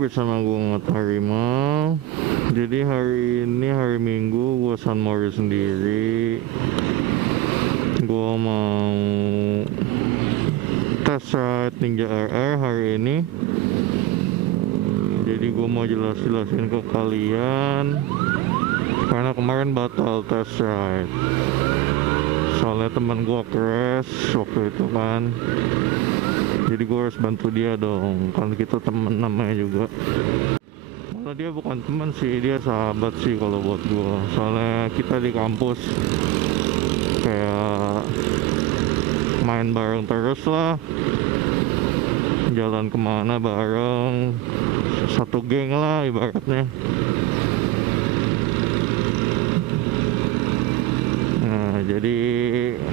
bersama gue Ngot Harimau. Jadi hari ini hari Minggu, gue San Mori sendiri. Gue mau tes ride Ninja RR hari ini. Jadi gue mau jelasin ke kalian karena kemarin batal tes ride. Soalnya teman gue crash waktu itu kan. Jadi gue harus bantu dia dong, kan kita temen namanya juga. Malah dia bukan teman sih, dia sahabat sih kalau buat gue. Soalnya kita di kampus kayak main bareng terus lah, jalan kemana bareng, satu geng lah ibaratnya. Nah jadi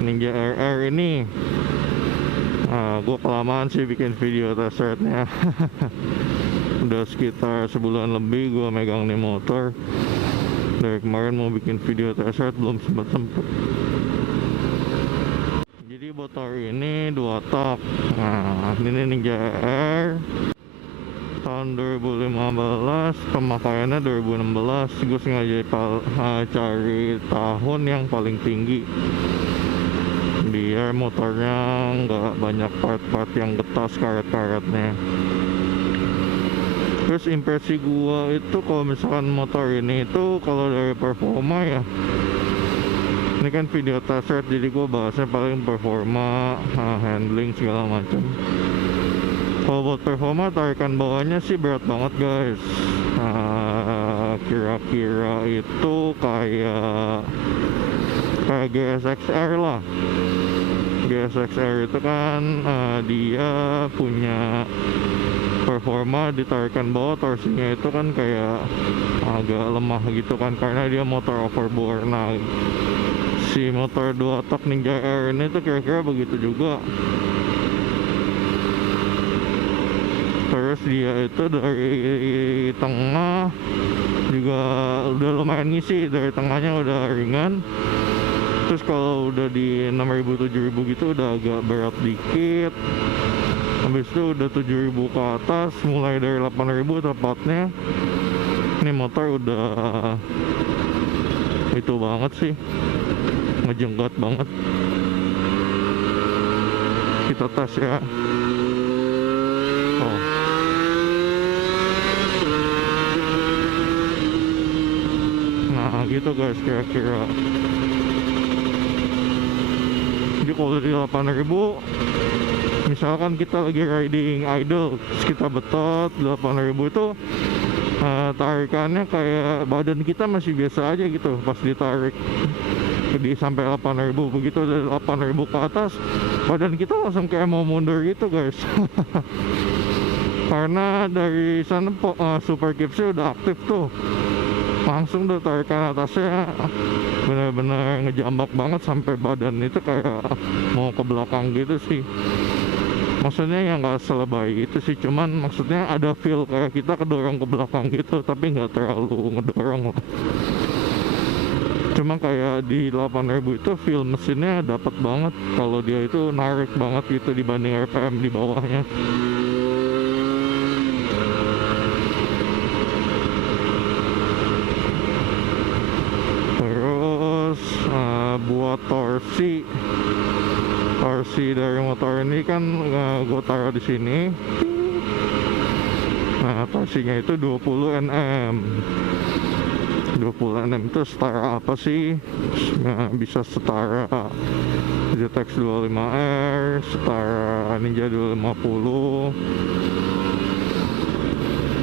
Ninja RR ini gue kelamaan sih bikin video test ride-nya. Udah sekitar sebulan lebih gue megang nih motor. Dari kemarin mau bikin video test ride belum sempet. Jadi motor ini 2 tak. Nah ini Ninja RR tahun 2015, pemakaiannya 2016. Gue sengaja cari tahun yang paling tinggi biar motornya nggak banyak part-part yang getas karet-karetnya. Terus impresi gua itu kalau misalkan motor ini itu kalau dari performa ya, ini kan video test ride jadi gua bahasnya paling performa, handling segala macam. Kalau buat performa, tarikan bawahnya sih berat banget guys. Kira-kira itu kayak GSX-R lah. GSX-R itu kan dia punya performa di tarikan bawah, torsinya itu kan kayak agak lemah gitu kan karena dia motor overbore. Nah si motor 2 tak Ninja R ini tuh kira-kira begitu juga. Terus dia itu dari tengah juga udah lumayan ngisi, dari tengahnya udah ringan. Terus kalau udah di 6.000-7.000 gitu udah agak berat dikit. Habis itu udah 7.000 ke atas, mulai dari 8.000 tepatnya. Ini motor udah itu banget sih, ngejenggot banget. Kita tes ya. Oh. Nah gitu guys kira-kira. Jadi kalau di 8.000, misalkan kita lagi riding idle, terus kita betot 8.000 itu tarikannya kayak badan kita masih biasa aja gitu pas ditarik di sampai 8.000. Begitu dari 8.000 ke atas, badan kita langsung kayak mau mundur gitu guys. Karena dari sana super kipsnya udah aktif tuh, langsung udah tarikan atasnya benar-benar ngejambak banget sampai badan itu kayak mau ke belakang gitu sih. Maksudnya ya nggak selebay itu sih, cuman maksudnya ada feel kayak kita kedorong ke belakang gitu, tapi nggak terlalu ngedorong lah. Cuma kayak di 8.000 itu feel mesinnya dapat banget kalau dia itu narik banget gitu dibanding RPM di bawahnya. Buat torsi dari motor ini kan gue taruh di sini. Nah torsinya itu 20 Nm. 20 Nm itu setara apa sih? Nah, bisa setara ZX 25R, setara Ninja 250.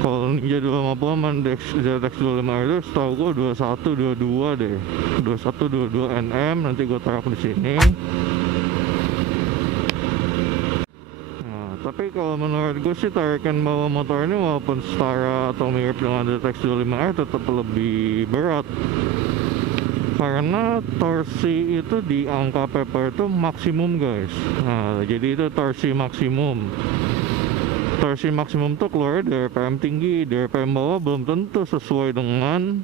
Kalau Ninja 250 sama ZX 25R itu setahu gue 21-22 deh. 21-22 Nm, nanti gue taruh di sini. Nah, tapi kalau menurut gue sih tarikan bawah motor ini walaupun setara atau mirip dengan ZX 25R tetap lebih berat. Karena torsi itu di angka paper itu maksimum guys. Nah, jadi itu torsi maksimum. Torsi maksimum tuh keluar dari RPM tinggi, dari RPM bawah belum tentu sesuai dengan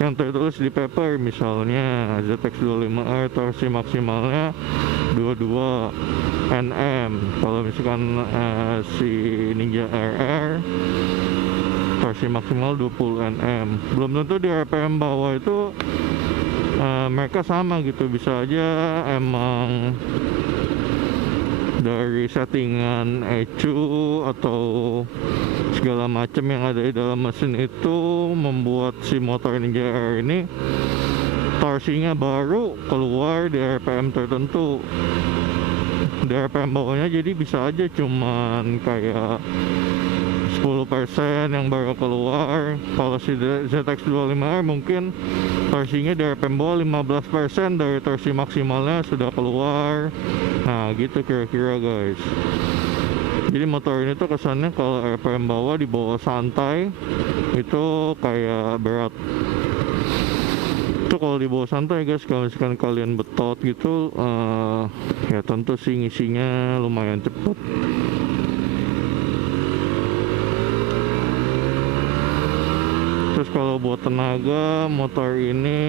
yang tertulis di paper. Misalnya ZX 25R torsi maksimalnya 22 Nm. Kalau misalkan si Ninja RR torsi maksimal 20 Nm. Belum tentu di RPM bawah itu mereka sama gitu, bisa aja emang dari settingan ECU atau segala macam yang ada di dalam mesin itu membuat si motor Ninja R ini torsinya baru keluar di RPM tertentu. Di RPM bawahnya jadi bisa aja cuman kayak 10% yang baru keluar. Kalau si ZX25R mungkin torsinya di RPM bawah 15% dari torsi maksimalnya sudah keluar. Nah gitu kira-kira guys. Jadi motor ini tuh kesannya kalau RPM bawah dibawa santai itu kayak berat. Itu kalau dibawa santai guys, kalau misalkan kalian betot gitu ya tentu sih ngisinya lumayan cepet. Terus kalau buat tenaga, motor ini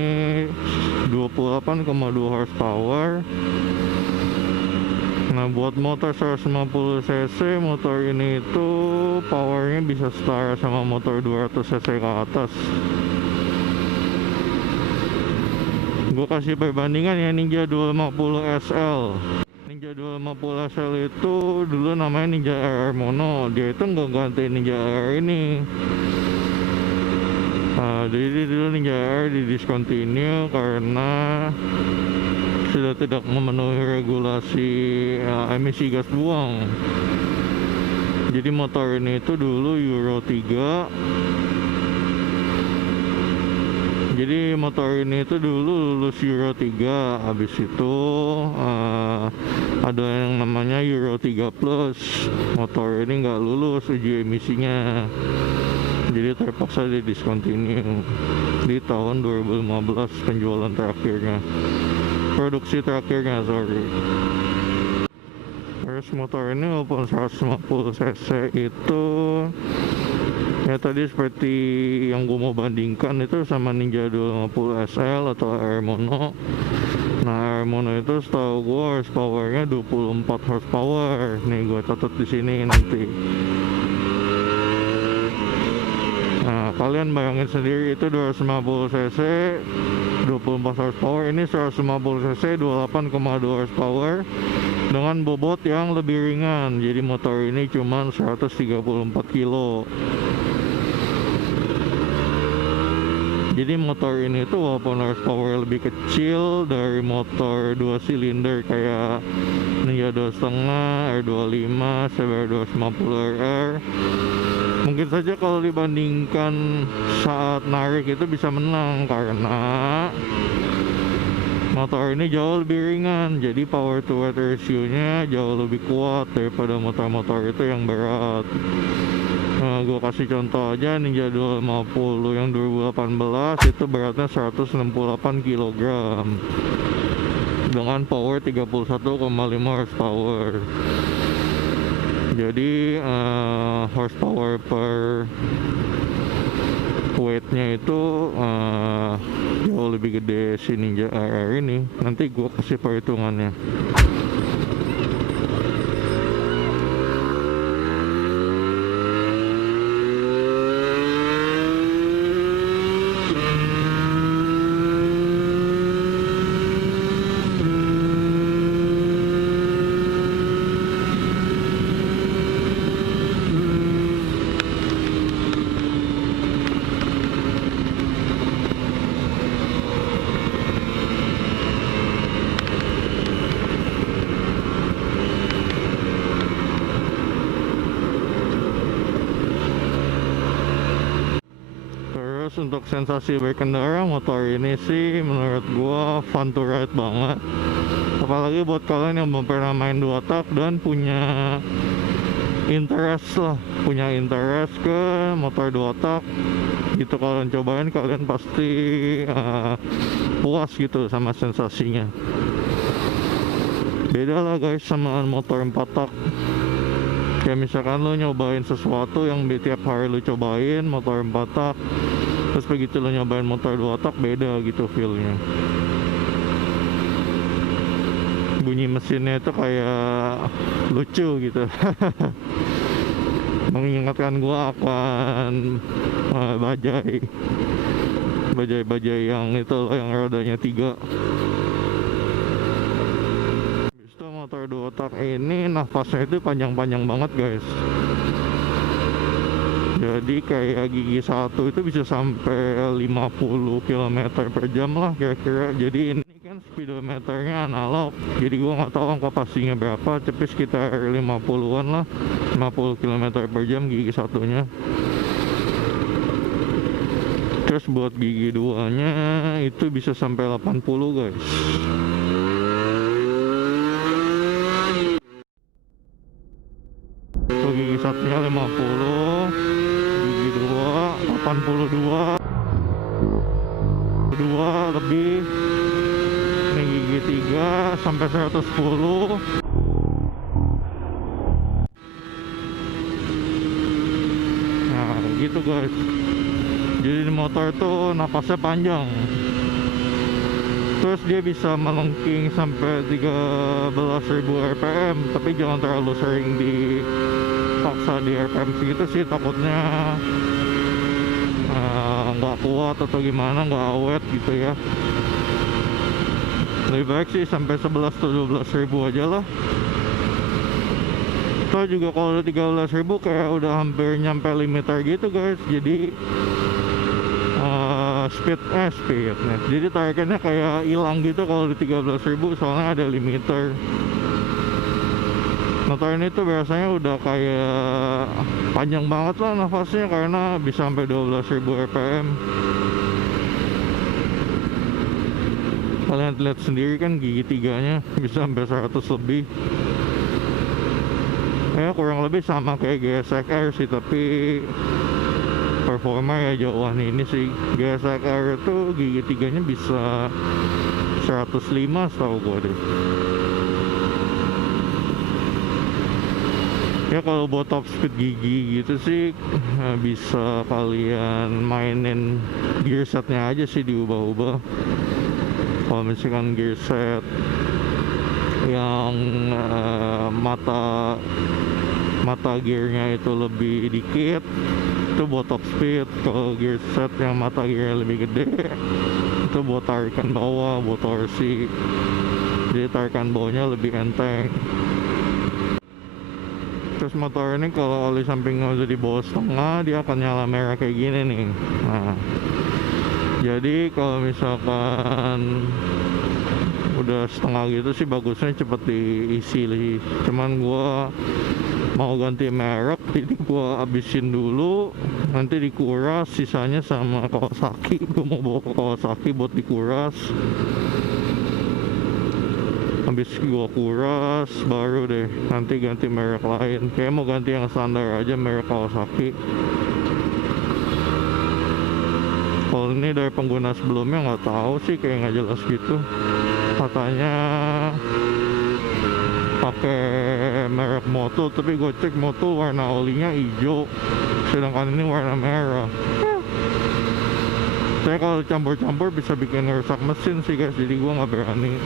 28,2 horsepower. Nah buat motor 150 cc, motor ini itu powernya bisa setara sama motor 200 cc ke atas. Gue kasih perbandingan ya, Ninja 250 SL. Ninja 250 SL itu dulu namanya Ninja RR Mono. Dia itu nggak ganti Ninja RR ini. Jadi dulu Ninja R di discontinue karena sudah tidak memenuhi regulasi emisi gas buang. Jadi motor ini itu dulu Euro 3. Jadi motor ini itu dulu lulus Euro 3. Habis itu ada yang namanya Euro 3 Plus. Motor ini nggak lulus uji emisinya, jadi terpaksa di discontinue di tahun 2015 penjualan terakhirnya, produksi terakhirnya sorry. Terus motor ini walaupun 150 cc itu ya tadi seperti yang gue mau bandingkan itu sama Ninja 250 SL atau R Mono. Nah R Mono itu setahu gue horsepowernya 24 horsepower. Nih gue catat di sini nanti. Nah, kalian bayangin sendiri itu 250 cc 24 horsepower, ini 150 cc 28,2 horsepower dengan bobot yang lebih ringan. Jadi motor ini cuma 134 kilo. Jadi motor ini tuh walaupun horsepower lebih kecil dari motor 2 silinder kayak Ninja 2.5, R25, CBR 250 RR, mungkin saja kalau dibandingkan saat narik itu bisa menang karena motor ini jauh lebih ringan. Jadi power to weight ratio-nya jauh lebih kuat daripada motor-motor itu yang berat. Nah, gue kasih contoh aja, Ninja 250 yang 2018 itu beratnya 168 kg dengan power 31,5 horsepower. Jadi horsepower per weightnya itu jauh lebih gede si Ninja RR ini. Nanti gue kasih perhitungannya. Terus untuk sensasi berkendara, motor ini sih menurut gua fun to ride banget. Apalagi buat kalian yang belum pernah main 2 tak dan punya interest ke motor 2 tak gitu, kalian cobain, kalian pasti puas gitu sama sensasinya. Beda lah guys sama motor 4 tak. Kayak misalkan lo nyobain sesuatu yang tiap hari lo cobain, motor 4 tak, terus begitu lo nyobain motor 2 tak, beda gitu feelnya. Bunyi mesinnya itu kayak lucu gitu. mengingatkan gua akan bajai yang itu loh, yang rodanya 3. Itu motor 2 tak ini nafasnya itu panjang-panjang banget guys. Jadi kayak gigi 1 itu bisa sampai 50 km per jam lah kira-kira. Jadi ini kan speedometernya analog, jadi gua nggak tahu angka pastinya berapa, tapi sekitar 50-an lah, 50 km per jam gigi 1-nya. Terus buat gigi 2-nya itu bisa sampai 80 guys. Tuh gigi 1-nya 50, gigi 2 82 lebih. Ini gigi 3 sampai 110. Nah gitu guys. Jadi motor tuh napasnya panjang. Terus dia bisa melengking sampai 13.000 rpm. Tapi jangan terlalu sering dipaksa di rpm segitu sih, takutnya nggak kuat atau gimana, nggak awet gitu ya. Lebih baik sih sampai 11-12 ribu aja lah. Atau juga kalau udah 13.000 kayak udah hampir nyampe limiter gitu guys. Jadi speed nih. Jadi tarikannya kayak hilang gitu kalau di 13.000, soalnya ada limiter. Motor ini tuh biasanya udah kayak panjang banget lah nafasnya, karena bisa sampai 12.000 rpm. Kalian lihat sendiri kan gigi 3-nya bisa sampai 100 lebih. Ya kurang lebih sama kayak GSX-R sih, tapi performa ya jauhan ini sih. GSX-R itu gigi 3-nya bisa 105 setahu gue deh. Ya kalau buat top speed gigi gitu sih bisa kalian mainin gear setnya aja sih, diubah-ubah. Kalau misalkan gear set yang mata gearnya itu lebih dikit, itu buat top speed. Kalau gear set yang mata gearnya lebih gede, itu buat tarikan bawah, buat torsi. Jadi tarikan bawahnya lebih enteng. Terus motor ini kalau oli sampingnya udah di bawah setengah, dia akan nyala merah kayak gini nih. Nah, jadi kalau misalkan udah setengah gitu sih bagusnya cepet diisi. Cuman gua mau ganti merek, jadi gua habisin dulu, nanti dikuras sisanya sama Kawasaki. Gua mau bawa ke Kawasaki buat dikuras. Habis gua kuras baru deh nanti ganti merek lain. Kayak mau ganti yang standar aja, merek Kawasaki. Kalau ini dari pengguna sebelumnya nggak tahu sih, kayak nggak jelas gitu. Katanya pakai merek Motul, tapi gue cek Motul warna olinya hijau, sedangkan ini warna merah. Saya kalau campur-campur bisa bikin rusak mesin sih guys, jadi gue nggak berani.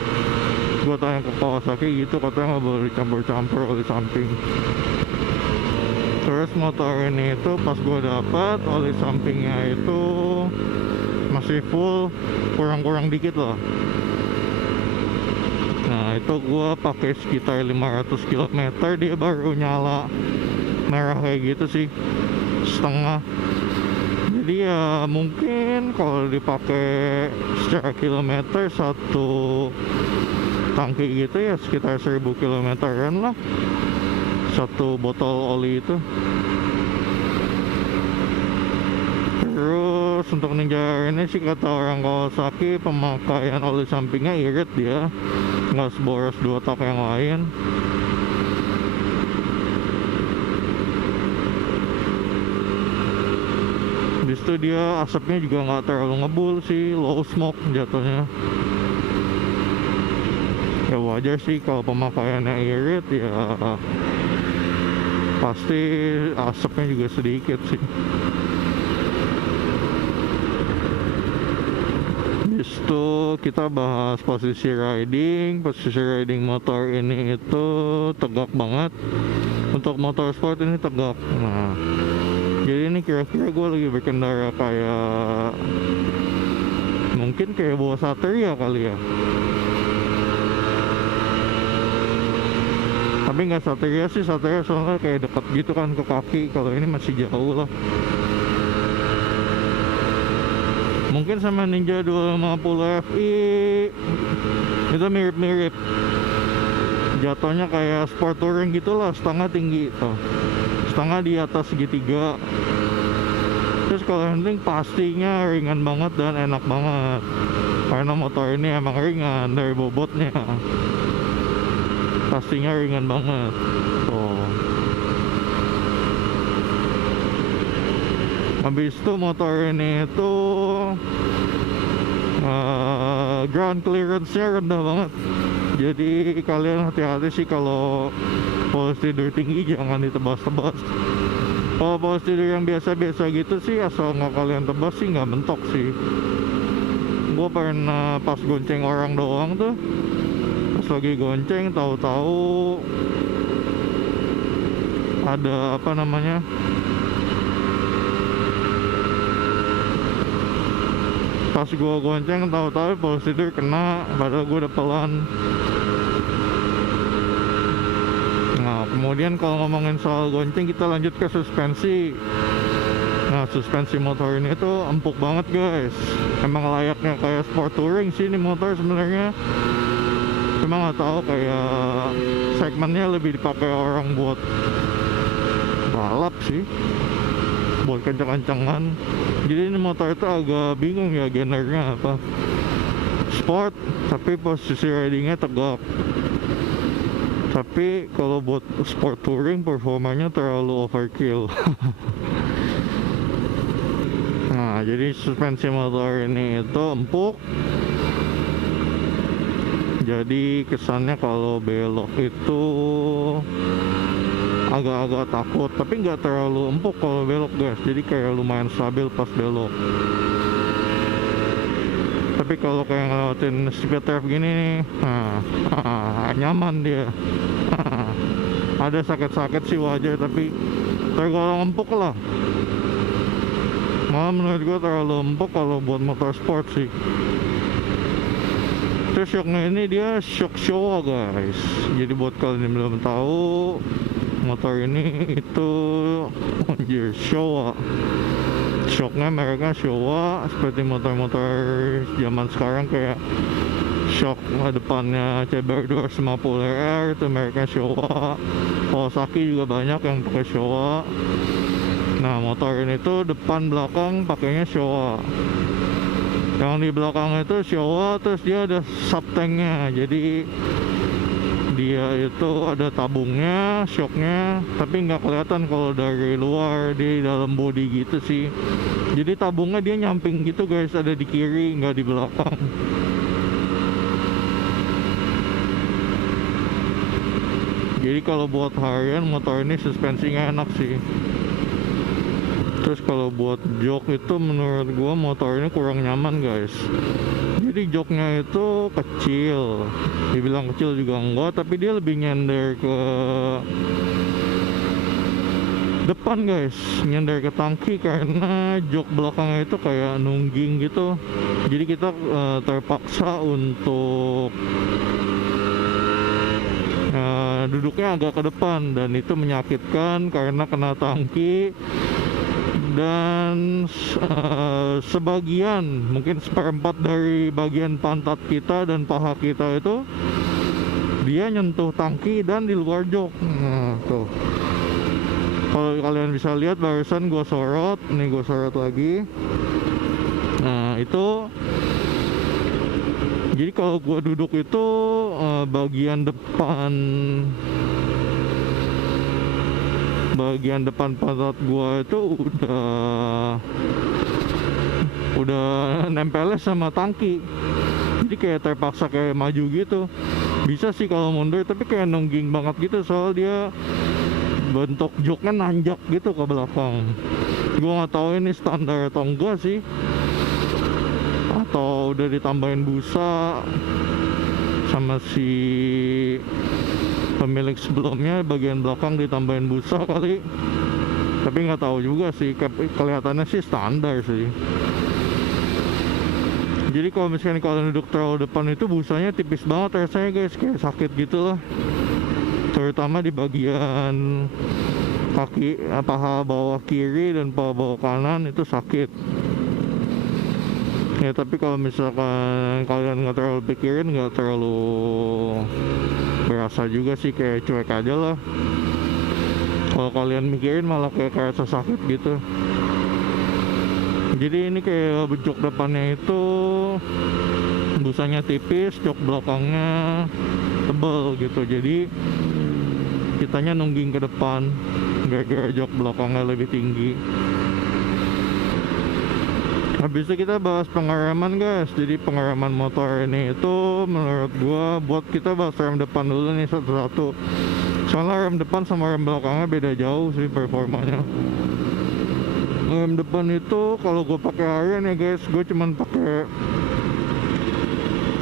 Gue tanya ke Kawasaki gitu, katanya nggak boleh dicampur-campur oli samping. Terus motor ini itu pas gue dapat oli sampingnya itu masih full, kurang-kurang dikit lah. Nah itu gue pakai sekitar 500 km dia baru nyala merah kayak gitu sih, setengah. Jadi ya mungkin kalau dipakai secara kilometer, satu tangki gitu ya sekitar 1000 km-an lah satu botol oli itu. Terus untuk Ninja ini sih kata orang Kawasaki pemakaian oli sampingnya irit dia, nggak seboros 2 tak yang lain. Habis itu dia asapnya juga nggak terlalu ngebul sih, low smoke jatuhnya. Ya wajar sih kalau pemakaiannya irit, ya pasti asapnya juga sedikit sih. Habis itu kita bahas posisi riding. Posisi riding motor ini itu tegak banget. Untuk motor sport ini tegak. Nah, jadi ini kira-kira gue lagi berkendara kayak mungkin kayak bawa Satria kali ya. Tapi nggak Satria sih, Satria soalnya kayak dekat gitu kan ke kaki. Kalau ini masih jauh lah. Mungkin sama Ninja 250 Fi itu mirip-mirip. Jatuhnya kayak sport touring gitulah, setengah tinggi tuh, setengah di atas segitiga. Terus kalau handling pastinya ringan banget dan enak banget, karena motor ini emang ringan dari bobotnya. Pastinya ringan banget tuh. Habis itu motor ini itu ground clearance-nya rendah banget. Jadi kalian hati-hati sih kalau polos tidur tinggi, jangan ditebas-tebas. Kalau polos tidur yang biasa-biasa gitu sih, asal nggak kalian tebas sih nggak mentok sih. Gue pernah pas gonceng orang doang tuh, pas lagi gonceng tahu-tahu ada apa namanya, pas gue gonceng tahu-tahu polos tidur kena, padahal gue udah pelan. Nah, kemudian kalau ngomongin soal gonceng, kita lanjut ke suspensi. Nah, suspensi motor ini tuh empuk banget guys. Emang layaknya kayak sport touring sih ini motor sebenarnya. Cuma nggak tahu kayak segmennya lebih dipakai orang buat balap sih, buat kencang-kencangan. Jadi ini motor itu agak bingung ya genrenya apa, sport tapi posisi ridingnya tegak. Tapi kalau buat sport touring performanya terlalu overkill. Nah, jadi suspensi motor ini itu empuk. Jadi kesannya kalau belok itu agak-agak takut, tapi nggak terlalu empuk kalau belok guys. Jadi kayak lumayan stabil pas belok. Tapi kalau kayak ngelewatin speed trap gini nih, nyaman dia. Ada sakit-sakit sih wajar, tapi tergolong empuk lah. Malah menurut gue terlalu empuk kalau buat motor sport sih. Terus shocknya ini dia shock Showa guys. Jadi buat kalian yang belum tahu, motor ini itu anjir Showa. Shocknya mereknya Showa, seperti motor-motor zaman sekarang kayak shock depannya CBR 250R itu mereknya Showa. Kawasaki juga banyak yang pakai Showa. Nah, motor ini tuh depan belakang pakainya Showa. Yang di belakang itu Showa, terus dia ada subtanknya. Jadi dia itu ada tabungnya, shocknya, tapi nggak kelihatan kalau dari luar, di dalam body gitu sih. Jadi tabungnya dia nyamping gitu guys, ada di kiri, nggak di belakang. Jadi kalau buat harian motor ini suspensinya enak sih. Terus kalau buat jok itu menurut gua motor ini kurang nyaman guys. Jadi joknya itu kecil, dibilang kecil juga enggak, tapi dia lebih nyender ke depan guys, nyender ke tangki, karena jok belakangnya itu kayak nungging gitu. Jadi kita terpaksa untuk duduknya agak ke depan, dan itu menyakitkan karena kena tangki. Dan sebagian, mungkin seperempat dari bagian pantat kita dan paha kita itu dia nyentuh tangki dan di luar jok. Nah tuh, kalau kalian bisa lihat barusan gue sorot, nih gue sorot lagi. Nah itu, jadi kalau gue duduk itu bagian depan pantat gua itu udah nempelnya sama tangki. Jadi kayak terpaksa kayak maju gitu. Bisa sih kalau mundur, tapi kayak nungging banget gitu, soal dia bentuk joknya nanjak gitu ke belakang. Gua nggak tahu ini standar atau enggak sih, atau udah ditambahin busa sama si pemilik sebelumnya, bagian belakang ditambahin busa kali. Tapi nggak tahu juga sih, kelihatannya sih standar sih. Jadi kalau misalnya kalian duduk terlalu depan itu busanya tipis banget rasanya guys, kayak sakit gitu lah. Terutama di bagian kaki, paha bawah kiri dan paha bawah kanan itu sakit. Ya tapi kalau misalkan kalian nggak terlalu pikirin, nggak terlalu berasa juga sih, kayak cuek aja lah. Kalau kalian mikirin malah kayak kerasa sakit gitu. Jadi ini kayak jok depannya itu busanya tipis, jok belakangnya tebal gitu. Jadi kitanya nungging ke depan gara-gara jok belakangnya lebih tinggi. Habis itu kita bahas pengereman guys. Jadi pengereman motor ini itu menurut gua, buat kita bahas rem depan dulu nih satu-satu. Soalnya rem depan sama rem belakangnya beda jauh sih performanya. Rem depan itu kalau gue pakai harian ya guys, gue cuman pakai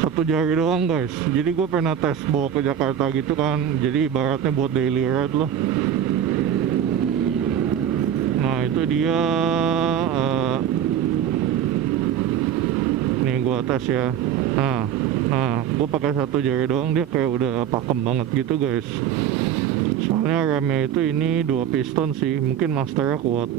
satu jari doang guys. Jadi gue pernah tes bawa ke Jakarta gitu kan, jadi ibaratnya buat daily ride lah. Nah itu dia nih gue tes ya. Nah gue pakai satu jari doang, dia kayak udah pakem banget gitu guys. Soalnya remnya itu ini 2 piston sih, mungkin masternya kuat.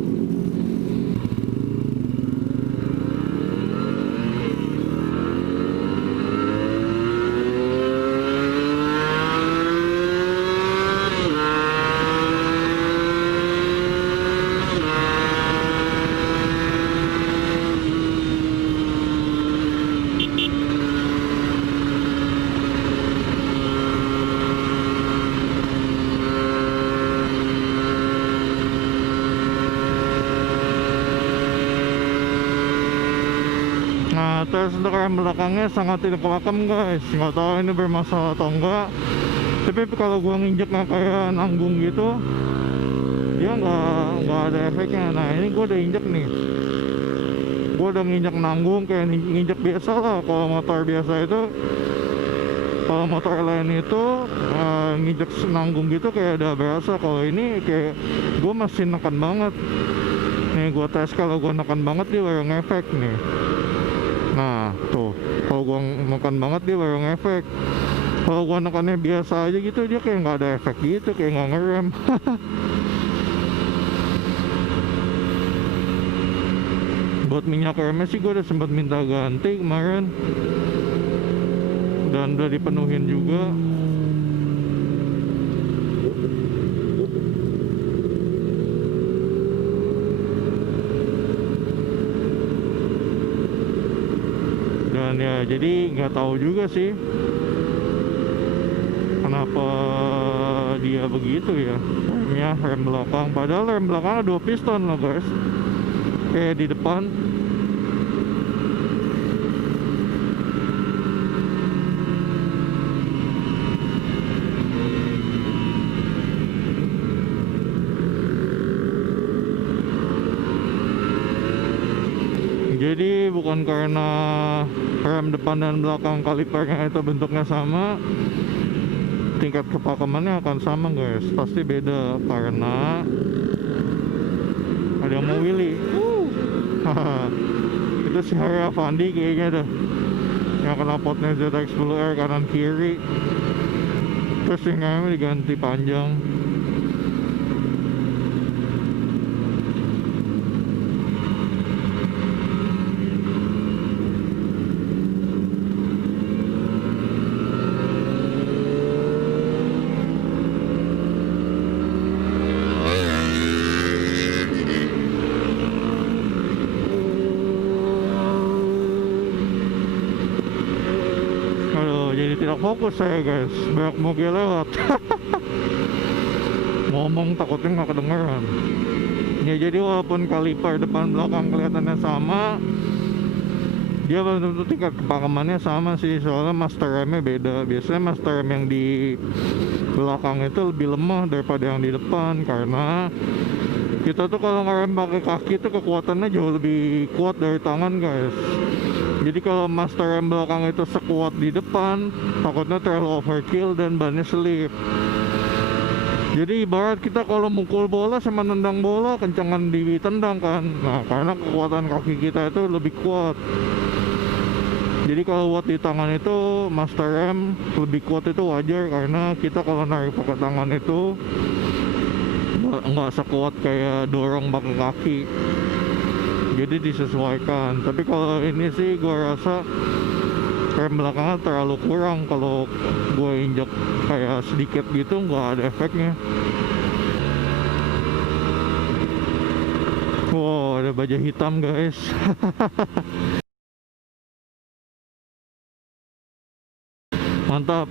Nah terus untuk rem belakangnya sangat tidak kepakem guys. Nggak tahu ini bermasalah atau enggak, tapi kalau gua nginjeknya kayak nanggung gitu, dia nggak ada efeknya. Nah ini gua udah injek nih, gua udah nginjek nanggung kayak nginjek biasa lah. Kalau motor biasa itu, kalau motor lain itu nginjek nanggung gitu kayak udah berasa. Kalau ini kayak gua masih neken banget. Nih gua tes, kalau gua neken banget dia baru ngefek nih. Nah tuh, kalau gua neken banget dia baru ngefek. Kalau gua nekannya biasa aja gitu, dia kayak nggak ada efek gitu, kayak nggak ngerem. Buat minyak remnya sih gua udah sempat minta ganti kemarin, dan udah dipenuhin juga. Dan ya jadi nggak tahu juga sih kenapa dia begitu ya remnya, rem belakang. Padahal rem belakang ada 2 piston loh guys, kayak di depan. Jadi bukan karena rem depan dan belakang kalipernya itu bentuknya sama, tingkat kepakemannya akan sama guys. Pasti beda karena ada yang mau Willy. Itu si Harry Avandi kayaknya dah, yang knalpotnya ZX10R kanan kiri, terus yang remnya diganti panjang. Jadi tidak fokus saya guys, banyak mobil lewat. Ngomong takutnya nggak kedengeran ya. Jadi walaupun kaliper depan belakang kelihatannya sama, dia belum tentu tingkat kepakemannya sama sih. Soalnya master remnya beda. Biasanya master rem yang di belakang itu lebih lemah daripada yang di depan, karena kita tuh kalau ngerem pakai kaki tuh kekuatannya jauh lebih kuat dari tangan guys. Jadi kalau master rem belakang itu sekuat di depan, takutnya terlalu overkill dan bannya selip. Jadi ibarat kita kalau mukul bola sama nendang bola, kencangan ditendang kan. Nah, karena kekuatan kaki kita itu lebih kuat. Jadi kalau buat di tangan itu master rem lebih kuat itu wajar, karena kita kalau narik pakai tangan itu nggak sekuat kayak dorong pakai kaki. Jadi disesuaikan. Tapi kalau ini sih gua rasa rem belakangnya terlalu kurang. Kalau gue injek kayak sedikit gitu nggak ada efeknya. Wow, ada baja hitam guys. Mantap.